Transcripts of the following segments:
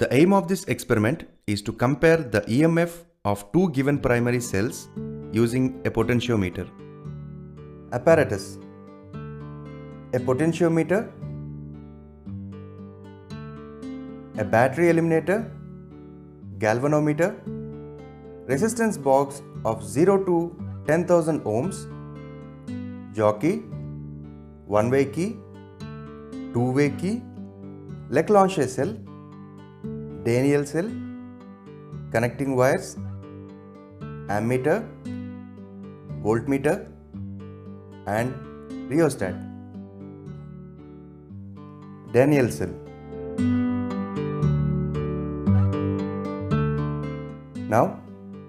The aim of this experiment is to compare the EMF of two given primary cells using a potentiometer. Apparatus: a potentiometer, a battery eliminator, galvanometer, resistance box of 0 to 10,000 ohms, jockey, one-way key, two-way key, Leclanché cell, Daniell cell, connecting wires, ammeter, voltmeter and rheostat. Daniell cell. Now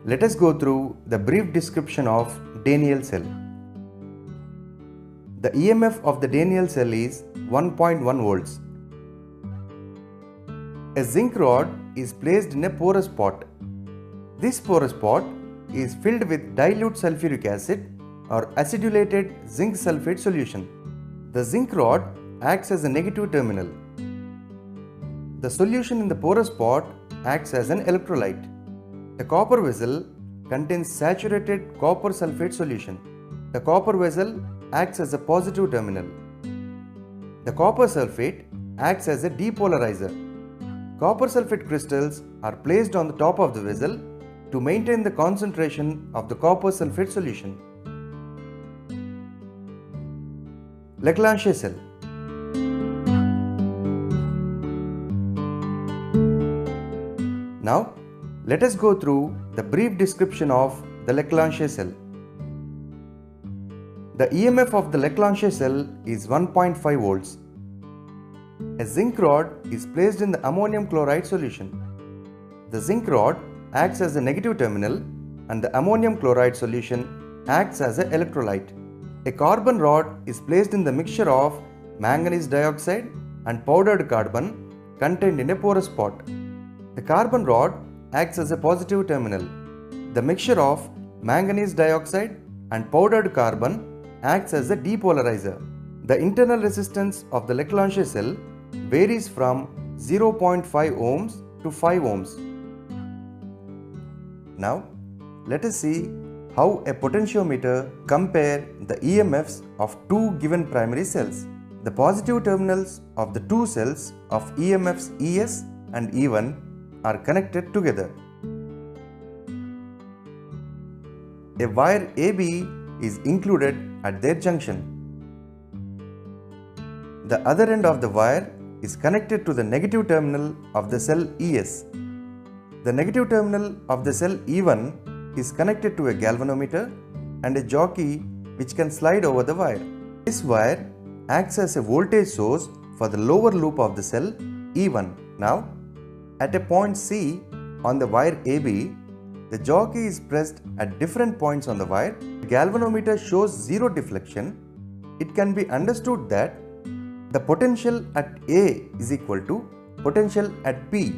let us go through the brief description of Daniell cell. The EMF of the Daniell cell is 1.1 volts. A zinc rod is placed in a porous pot. This porous pot is filled with dilute sulfuric acid or acidulated zinc sulfate solution. The zinc rod acts as a negative terminal. The solution in the porous pot acts as an electrolyte. The copper vessel contains saturated copper sulfate solution. The copper vessel acts as a positive terminal. The copper sulfate acts as a depolarizer. Copper sulfate crystals are placed on the top of the vessel to maintain the concentration of the copper sulfate solution. Leclanché cell. Now let us go through the brief description of the Leclanché cell. The EMF of the Leclanché cell is 1.5 volts. A zinc rod is placed in the ammonium chloride solution. The zinc rod acts as a negative terminal and the ammonium chloride solution acts as an electrolyte. A carbon rod is placed in the mixture of manganese dioxide and powdered carbon contained in a porous pot. The carbon rod acts as a positive terminal. The mixture of manganese dioxide and powdered carbon acts as a depolarizer. The internal resistance of the Leclanché cell varies from 0.5 ohms to 5 ohms. Now let us see how a potentiometer compare the EMFs of two given primary cells. The positive terminals of the two cells of EMFs ES and E1 are connected together. A wire AB is included at their junction. The other end of the wire is connected to the negative terminal of the cell ES. The negative terminal of the cell E1 is connected to a galvanometer and a jockey which can slide over the wire. This wire acts as a voltage source for the lower loop of the cell E1. Now, at a point C on the wire AB, the jockey is pressed at different points on the wire. The galvanometer shows zero deflection. It can be understood that the potential at A is equal to potential at P.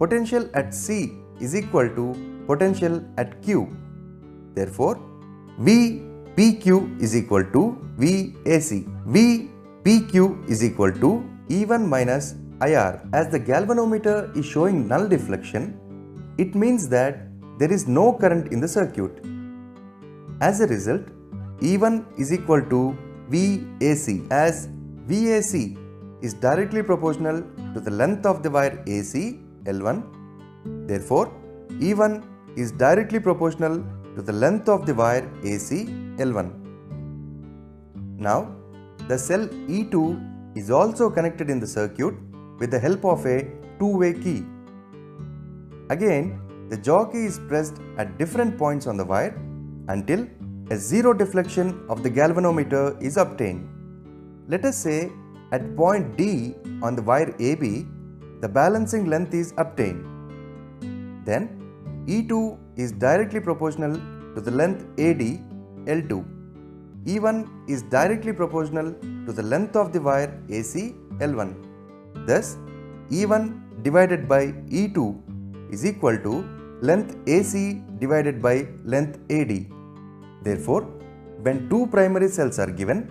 Potential at C is equal to potential at Q. Therefore, VPQ is equal to VAC. VPQ is equal to E1 minus IR. As the galvanometer is showing null deflection, it means that there is no current in the circuit. As a result, E1 is equal to VAC, as VAC is directly proportional to the length of the wire AC, L1. Therefore, E1 is directly proportional to the length of the wire AC, L1. Now, the cell E2 is also connected in the circuit with the help of a two-way key. Again, the jockey is pressed at different points on the wire until a zero deflection of the galvanometer is obtained. Let us say at point D on the wire AB, the balancing length is obtained. Then E2 is directly proportional to the length AD, L2. E1 is directly proportional to the length of the wire AC, L1. Thus, E1 divided by E2 is equal to length AC divided by length AD. Therefore, when two primary cells are given,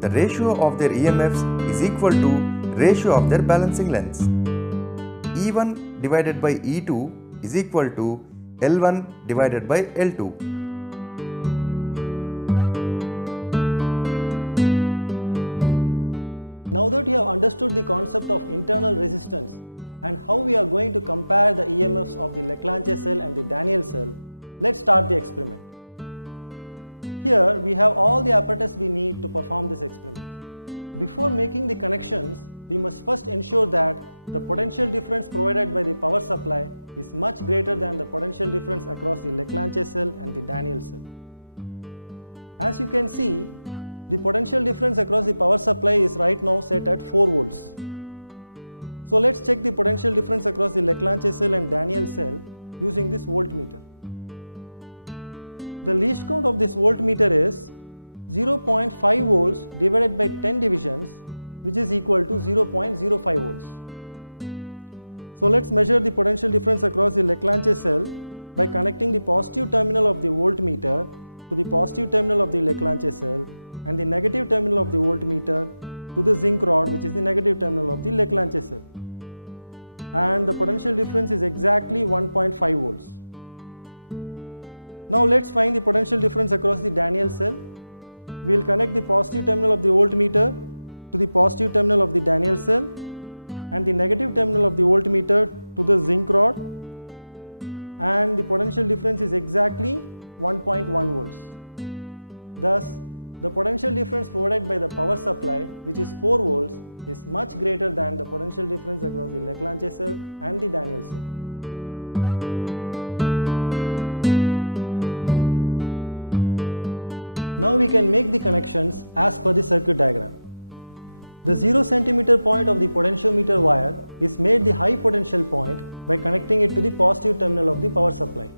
the ratio of their EMFs is equal to ratio of their balancing lengths. E1 divided by E2 is equal to L1 divided by L2. Now that you have understood the concept of internal resistance and how we are going to compare the EMFs of the Leclanché cell and the Daniell cell, let's start the experiment. Here we have all the apparatus we need to perform this experiment. Before making the connections, we must first ensure that the potential difference provided by the power supply is much greater than the potential difference across the Leclanché cell and the Daniell cell. As you can see, the potential difference across the power supply is right now set at 4 volts. So let's check the potential difference across the Leclanché cell and Daniell cell using this voltmeter. The least count of this voltmeter is 0.5 volts divided by 10 divisions, which is equal to 0.05 volts. So let's measure the potential difference across the Leclanché cell by connecting the positive terminal of the voltmeter to the positive terminal of the Leclanché cell and the negative terminal of the voltmeter to the zinc rod, which is the negative terminal of the Leclanché cell. And the potential difference is exactly 1.5 volts. Now let's find the potential difference across the Daniell cell. We will connect the positive terminal of the voltmeter to the positive terminal of the Daniell cell and the negative terminal of the voltmeter to the zinc rod, and the potential difference is exactly 1.1 volts. Thus, the potential difference provided by the power supply, which is 4 volts, is much greater than the potential difference across the Leclanché cell and the Daniell cell. Now we can make the connections as per the circuit diagram. The 0 cm point of the potentiometer wire is made the high potential point by connecting it to the positive terminal of the power supply.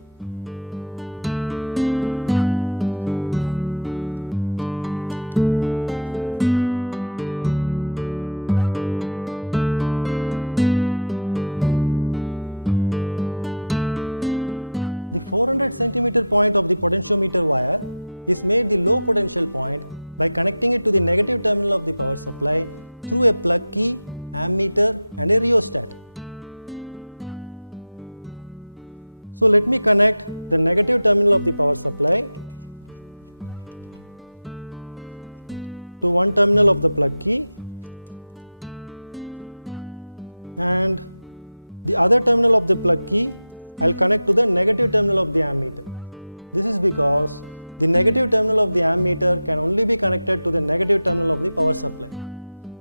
The 400 cm point of the potentiometer wire is made the low potential point by connecting it to the negative terminal of the power supply through a plug key, ammeter and a rheostat. So let me connect the negative terminal of the power supply to one terminal of the plug key and the other terminal of the plug key I'll connect to the negative terminal of the ammeter. This is because the negative terminal of the ammeter can only be connected to the negative terminal of the power supply.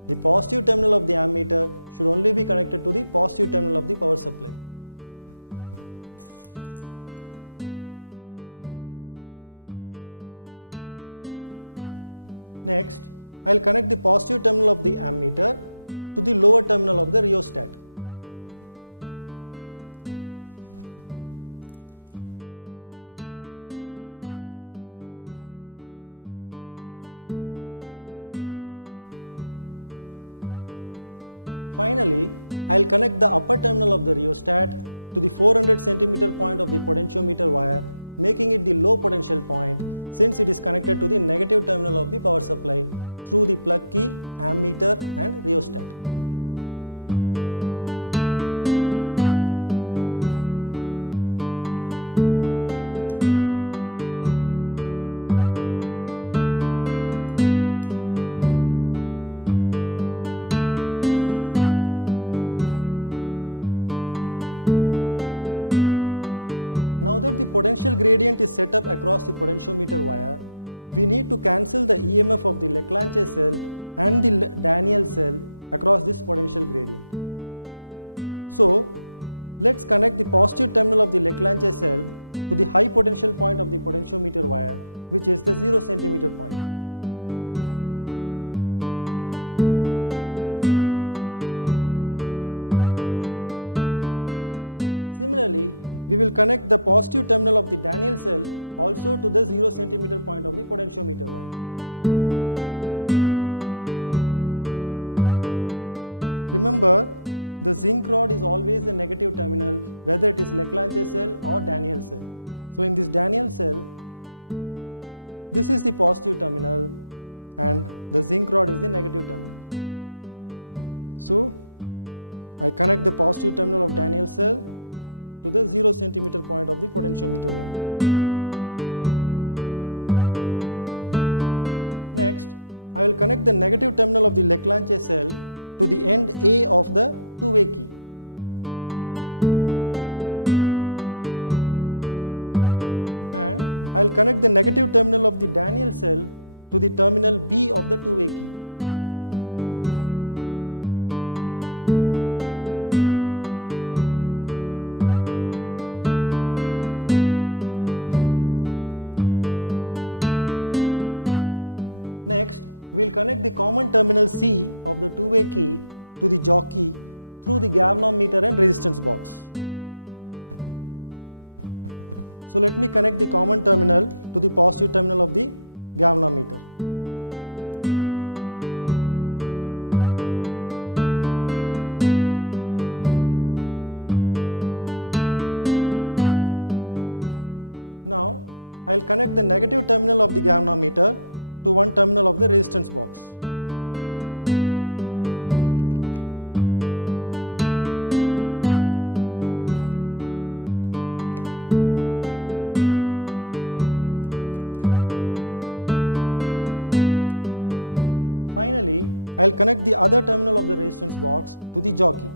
The positive terminal of the ammeter should only be connected to the positive terminal of the power supply. Next, I'll connect the positive terminal of the ammeter to the lower terminal of the rheostat. Finally, I'll connect the upper terminal of the rheostat to the 400 cm point of the potentiometer wire, making it the low potential point since it is connected to the negative terminal of the power supply through the plug key, ammeter and rheostat. Now that the potential gradient is set up across the potentiometer wire, we need to cancel the EMF of the Leclanché cell and the Daniell cell across this potential gradient. So, let's connect the positive terminal of the Leclanché cell to the high potential point of the potentiometer wire, which is the 0 cm point. Similarly, we will connect the positive terminal of the Daniell cell also to the 0 cm point of the potentiometer wire. Remember, the zinc rod is always the negative terminal, whether it is Leclanché cell or Daniell cell. So in this Daniell cell, this is the positive terminal and the zinc rod is the negative terminal. So I connect the positive terminal of Daniel cell to the 0 centimeter point of the potentiometer wire. Next, I will connect the negative terminal of the Leclanché cell to the end A of the two-way key. And I will connect the negative terminal of the Daniel cell to the terminal B of the two-way key. Next, we will connect the common terminal C of the two-way key to the jockey through the galvanometer and resistance box. So let me connect the common terminal to the positive terminal of the galvanometer. Now, I will connect the negative terminal of the galvanometer to one terminal of the resistance box. Finally, I will connect the other terminal of the resistance box to the jockey.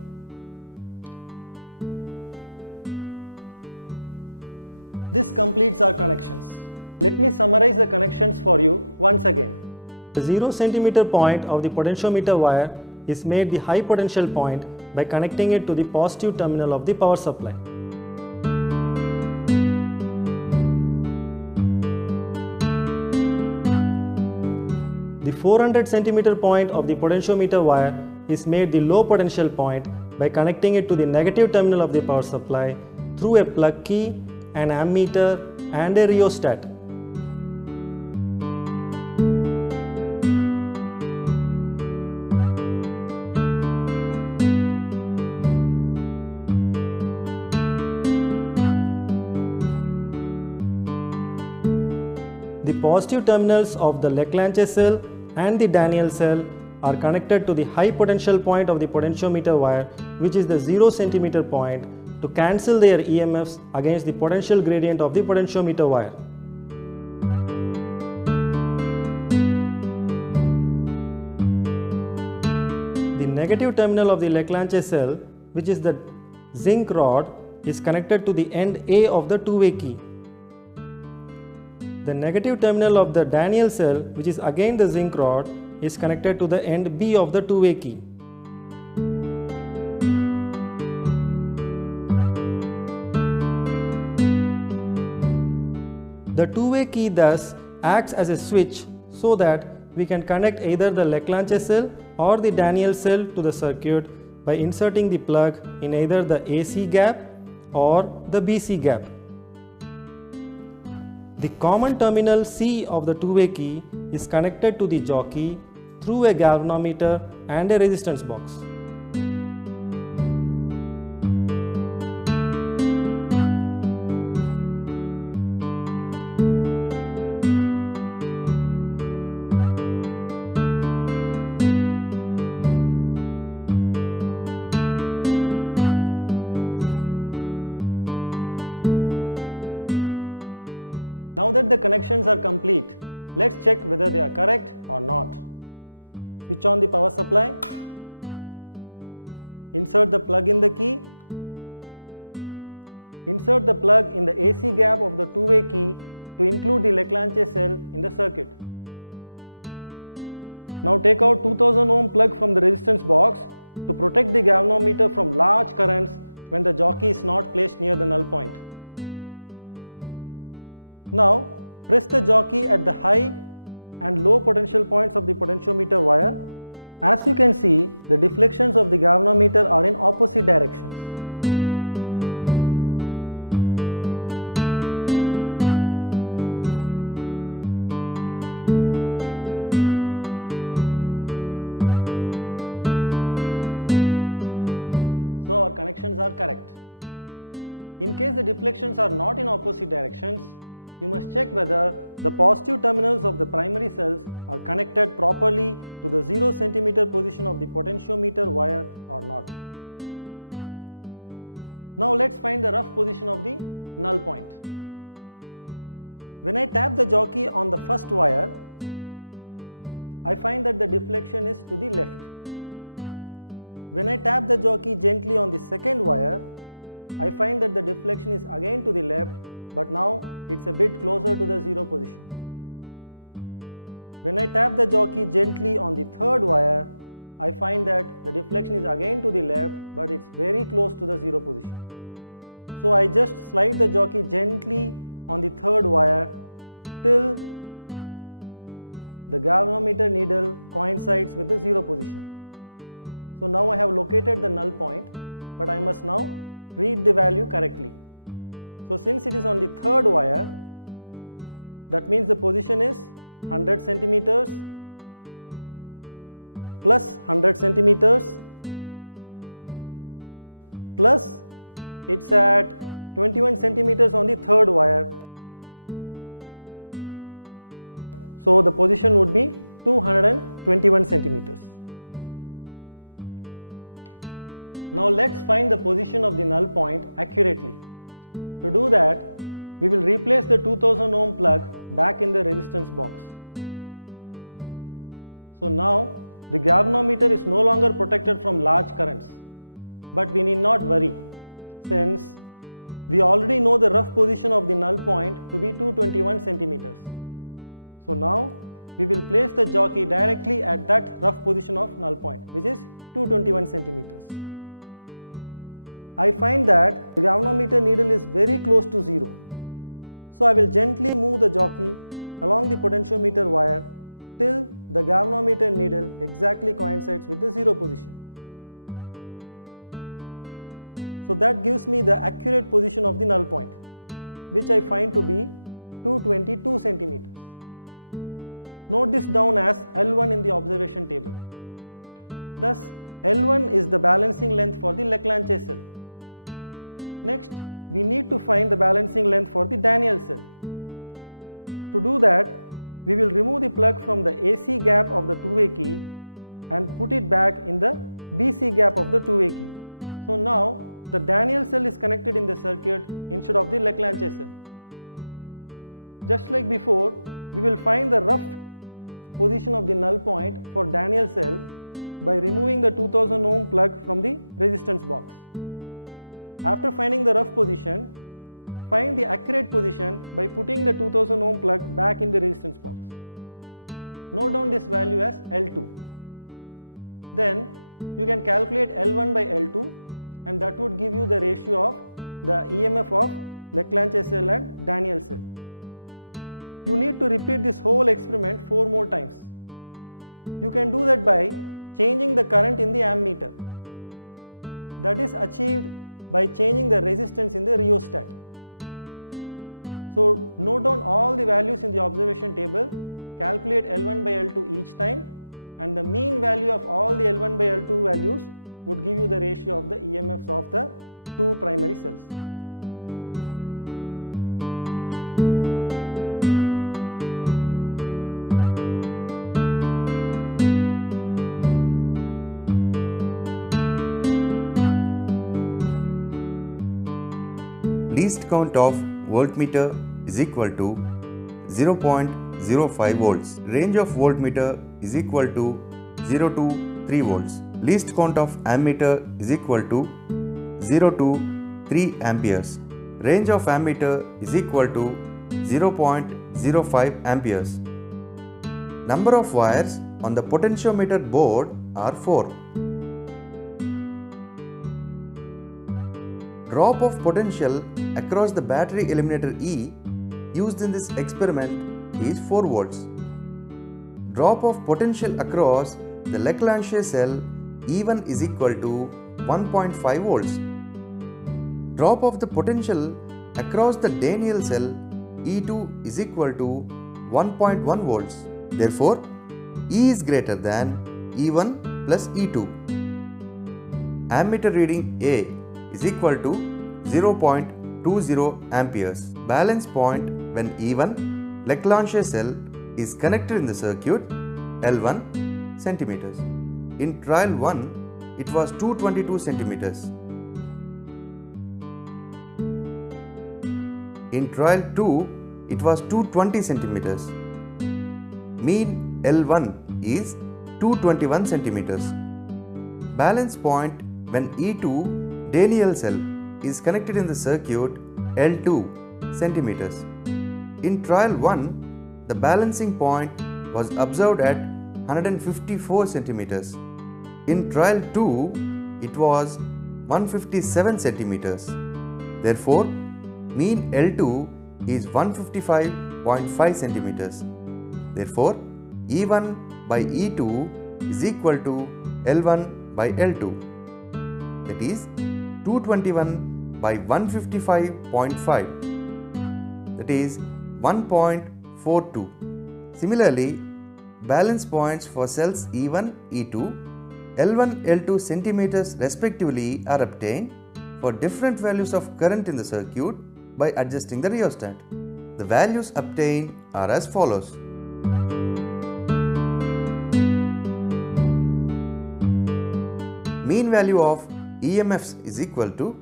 This completes our connections. Let me summarize the connections for you once again. The 0 centimeter point of the potentiometer wire is made the high potential point by connecting it to the positive terminal of the power supply. The 400 centimeter point of the potentiometer wire is made the low potential point by connecting it to the negative terminal of the power supply through a plug key, an ammeter and a rheostat. The positive terminals of the Leclanché cell and the Daniel cell are connected to the high potential point of the potentiometer wire, which is the 0 centimeter point, to cancel their EMFs against the potential gradient of the potentiometer wire. The negative terminal of the Leclanché cell, which is the zinc rod, is connected to the end A of the two-way key. The negative terminal of the Daniel cell, which is again the zinc rod, is connected to the end B of the two-way key. The two-way key thus acts as a switch so that we can connect either the Leclanché cell or the Daniel cell to the circuit by inserting the plug in either the AC gap or the BC gap. The common terminal C of the two-way key is connected to the jockey through a galvanometer and a resistance box. Now that the connections are complete, let's check whether they are correct or not. Switch on the power supply, insert the plug in the key, insert the plug in the AC gap of the two-way key to include the Leclanché cell in the circuit. Now take out 2000 ohm plug from the resistance box to protect the galvanometer from large currents when the jockey is not placed near the null point. Now press the jockey at the high and low potential points of the potentiometer wire. As you can see, the deflections of the galvanometer are in opposite directions. So our connections are correct. In case the deflections are not in opposite directions, you must check whether the positive terminals of the primary cells are connected properly to the 0 centimeter position of the potentiometer wire or not. Now let's find the rough position of the null point. When I tap the jockey on the first wire, I find that the deflection is to the left. When I tap the jockey gently on the second wire, I find that the deflection is again to the left, but now it's a bit closer to the zero position. When I tap the jockey gently on the third wire, I find that the deflection is again to the left, but it's very close to the zero position. So I just slide the jockey gently on the third wire till the galvanometer needle coincides with the zero position. So now I have located the null point, but I must now read the value correctly. So since it is on the third wire, that means the position is 100 centimeters plus 100 centimeters plus it's at 21 centimeters on the third wire. So the position would be 221 centimeters. Now let's find the position of the null point accurately. To do that, we will replace the 2000 ohm plug back in the resistance box. So now the galvanometer is no longer protected from large currents, but we need not worry, since we already know the rough position of the null point to be 221 centimeters. So now we will place the jockey directly at that rough position of null point, which is 221 centimeters. I find that the galvanometer needle is very close to zero. So I will gently move the jockey along the potentiometer wire till the galvanometer needle exactly coincides with the zero position. So that gives me the accurate position of the null point, which I find to be 222 centimeters. Note this down as L1 in the observation table. Thus, L1 is the balancing length for the Leclanché cell. Next, we need to find the balancing length for the Daniell cell. To do that, we will remove the plug from the AC gap of the two-way key and put it back in the BC gap of the two-way key. So now, the Daniell cell is connected in the circuit instead of the Leclanché cell. Just like before, we will find the rough position of the null point for Daniell cell by removing the 2000 ohm plug from the resistance box. After finding the rough position, find the accurate position by putting the 2000 ohm plug back in the resistance box. Note down this value as L2. Then you can calculate L1 by L2, and that would give you the ratio of the EMF of Leclanché cell and Daniell cell. You need to repeat this whole experiment 4 more times. You can do that by changing the current in the ammeter. That is achieved by changing the resistance in the rheostat. So note down all the values in the observation table, calculate L1 by L2 each time, and the mean value of all the L1 by L2 values would give you the ratio of the EMFs of the two primary cells. Least count of voltmeter is equal to 0.05 volts. Range of voltmeter is equal to 0 to 3 volts. Least count of ammeter is equal to 0 to 3 amperes. Range of ammeter is equal to 0.05 amperes. Number of wires on the potentiometer board are 4. Drop of potential across the battery eliminator E used in this experiment is 4 volts. Drop of potential across the Leclanché cell E1 is equal to 1.5 volts. Drop of the potential across the Daniell cell E2 is equal to 1.1 volts. Therefore, E is greater than E1 plus E2. Ammeter reading A is equal to 0.20 amperes. Balance point when E1 Leclanché cell is connected in the circuit L1 centimeters. In trial 1, it was 222 centimeters. In trial 2, it was 220 centimeters. Mean L1 is 221 centimeters. Balance point when E2 Daniell cell is connected in the circuit L2 centimeters. In trial 1, the balancing point was observed at 154 centimeters. In trial 2, it was 157 centimeters. Therefore, mean L2 is 155.5 centimeters. Therefore, E1 by E2 is equal to L1 by L2. That is 221 by 155.5. That is 1.42. Similarly, balance points for cells E1, E2, L1, L2 centimeters respectively are obtained for different values of current in the circuit by adjusting the rheostat. The values obtained are as follows. Mean value of EMFs is equal to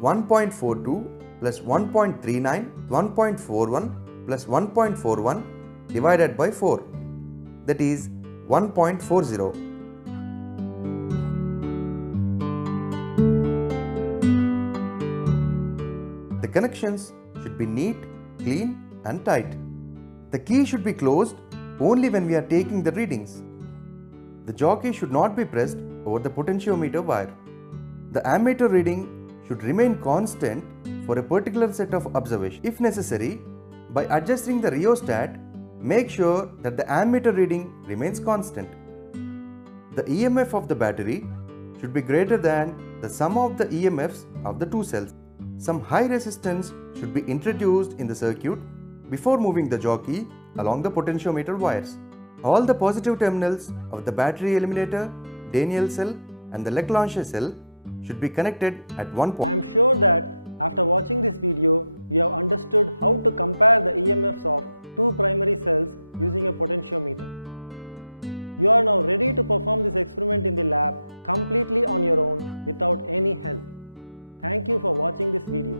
1.42 plus 1.39, 1.41 plus 1.41 divided by 4, that is 1.40. The connections should be neat, clean and tight. The key should be closed only when we are taking the readings. The jockey should not be pressed over the potentiometer wire. The ammeter reading should remain constant for a particular set of observations. If necessary, by adjusting the rheostat, make sure that the ammeter reading remains constant. The EMF of the battery should be greater than the sum of the EMFs of the two cells. Some high resistance should be introduced in the circuit before moving the jockey along the potentiometer wires. All the positive terminals of the battery eliminator, Daniell cell and the Leclanche cell should be connected at one point. I am sure that after watching this video, you have understood how to compare the EMFs of two primary cells using a potentiometer. You are now ready to perform this experiment in the lab completely on your own without any help. Thank you for watching this video.